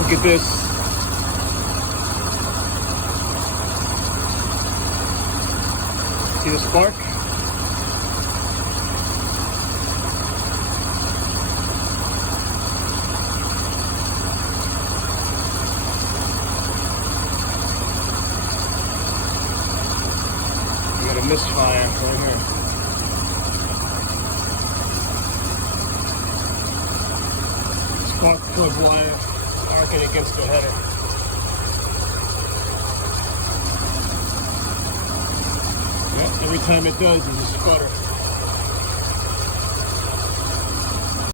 Look at this. See the spark? You got a misfire right here. Spark plug wire arcing against the header. Yep, every time it does, there's a sputter.